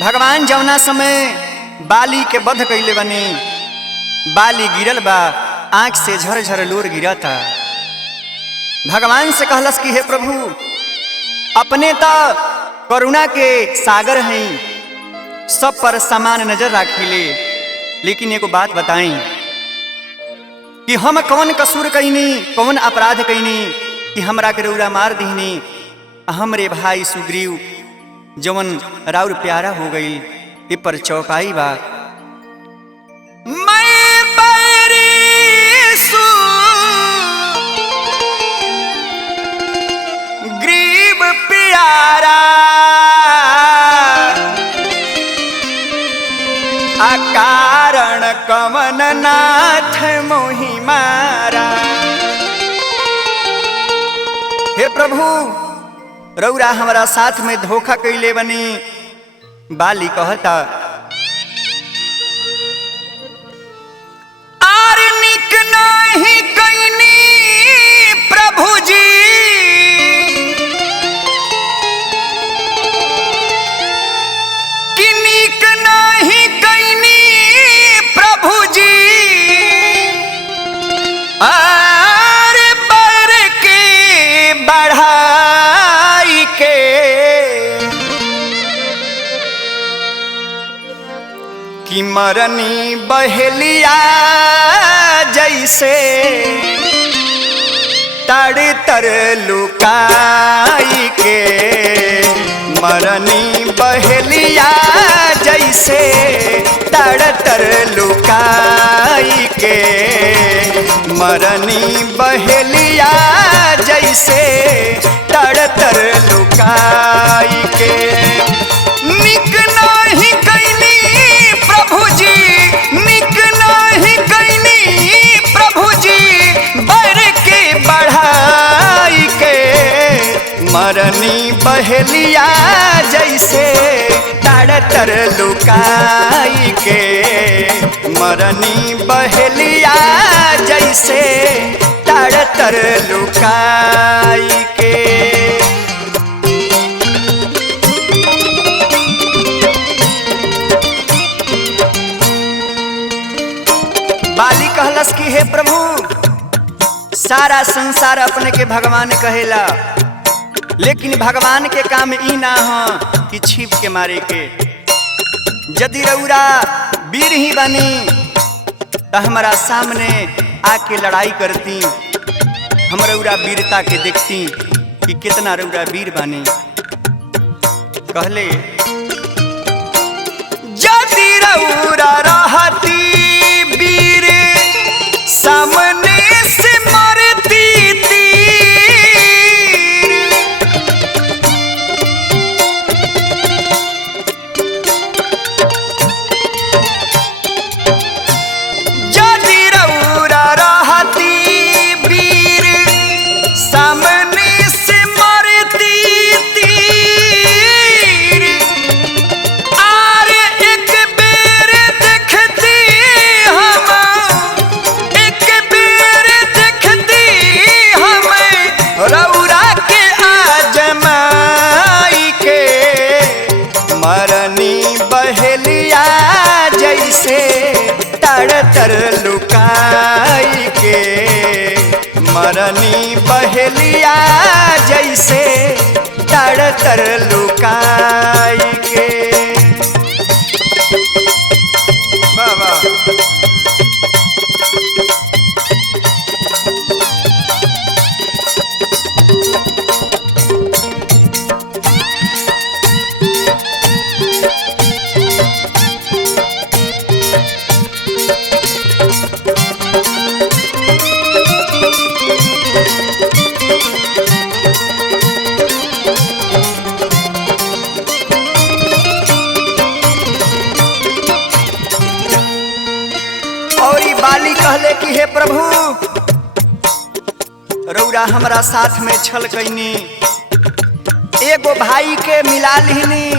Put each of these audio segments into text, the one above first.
भगवान जौना समय बाली के बध कइले बनी, बाली गिरल बा, आंख से झरझर लोर गिरता। भगवान से कहलस कि हे प्रभु, अपने तो करुणा के सागर हैं, सब पर समान नजर राखिले, लेकिन एगो बात बताई कि हम कौन कसूर कईनी, कौन अपराध कईनी कि हमरा के रउरा मार दीनी। हमरे भाई सुग्रीव जवन राउर प्यारा हो गई, ए पर चौपाई बा। मैं बैरी सुग्रीव प्यारा, अकारण कवन नाथ मोहि मारा। हे प्रभु, रउरा हमारा साथ में धोखा कइले बनी। बाली कहता आर निक नहीं कइनी प्रभु जी, कि निक नहीं कइनी प्रभु जी, आर बर के बढ़ाई के कि मरनी बहेलिया जैसे तड़ तर लुकाई के। मरनी बहेलिया जैसे तड़ तर लुकाई के। मरनी बहेलिया जैसे तड़ तर लुकाई के। निक नहीं कइनी प्रभु जी, निक नहीं कइनी प्रभु जी, बर के बढ़ाई के। मरनी बहेलिया जैसे तड़ तर लुकाई के। मरनी बहेलिया जैसे तड़ तर लुकाई के। बाली कहलस कि हे प्रभु, सारा संसार अपने के भगवान कहेला, लेकिन भगवान के काम ई ना हो कि छिप के मारे के। यदि रउरा वीर ही बनी तो हमारा सामने आके लड़ाई करती, हम रउरा वीरता के देखती कि कितना रउरा वीर बनी। कहले यदि रउरा रहती वीर, सामने से मरती तीर। यदि रउरा रहती वीर, सामने से मरती तीर। आर एक बेर देखती हम, एक बेर देखती हम रउरा के आजमाई के। मरनी बहेलिया जैसे तड़ तर लुकाई के। मरनी बहेलिया जैसे तड़ तर लुकाई के। बाबा और ई बाली कहले कि हे प्रभु, रउरा हमरा साथ में छल कइनी, एगो भाई के मिला लिहनी,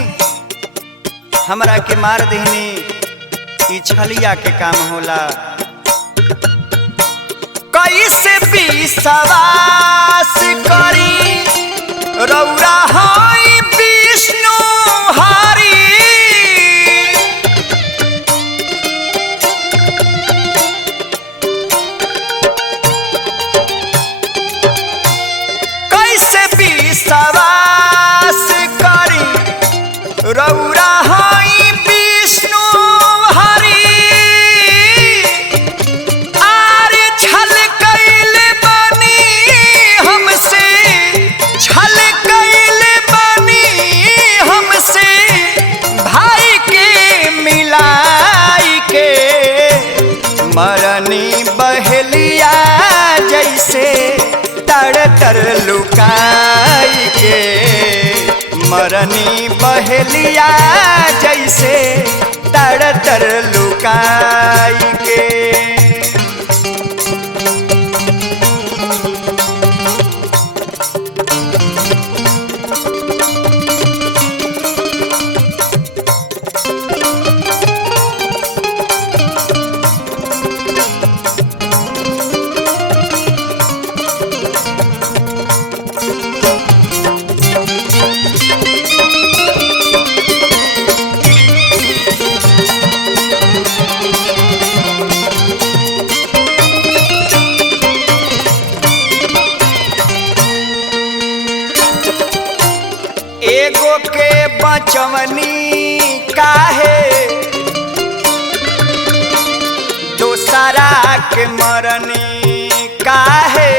हमरा के मार दीनी। ई छलिया के काम होला। कैसे विश्वास करी रउरा हई विष्णु हरी। तर लुकाई के मरनी बहेलिया जैसे तर तर लुकाई के। एगो के बचवनी काहे दोसरा के मरनी काहे।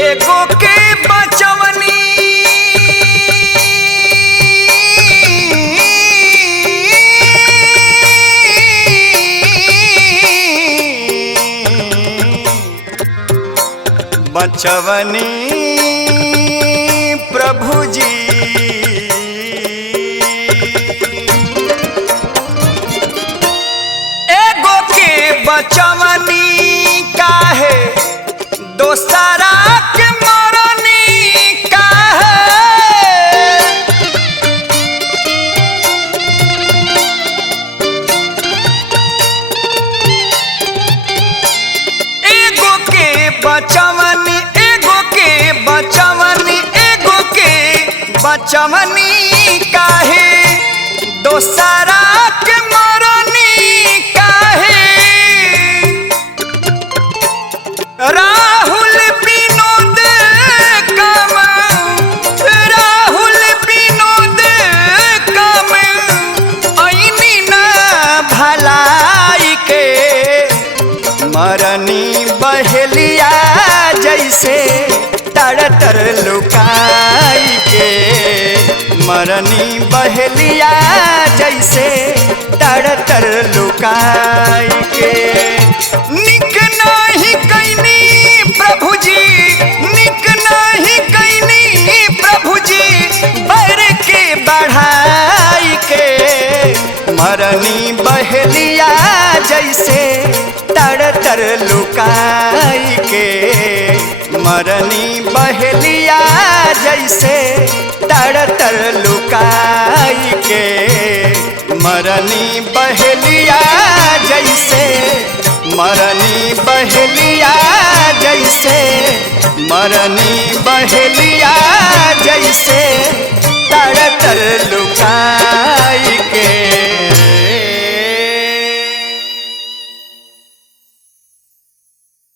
एगो के बचवनी बचवनी प्रभु जी एगो के बचवनी काहे दोसरा के मरनी काहे। एगो के बचवनी बचवनी काहे दोसरा के मरनी काहे। राहुल विनोद कम ऐनी न भलाई के मरनी बहेलिया जैसे तर तर लुकाई के मरनी बहेलिया जैसे तर तर लुकाई के। निक नहीं कैनी प्रभु जी निक नहीं कैनी प्रभु जी बर के बढ़ाई के मरनी बहेलिया जैसे तर तर लुकाई के मरनी बहेलिया जैसे तर तर लुकाई के मरनी बहेलिया जैसे मरनी बहेलिया जैसे मरनी बहेलिया जैसे तर तर लुकाई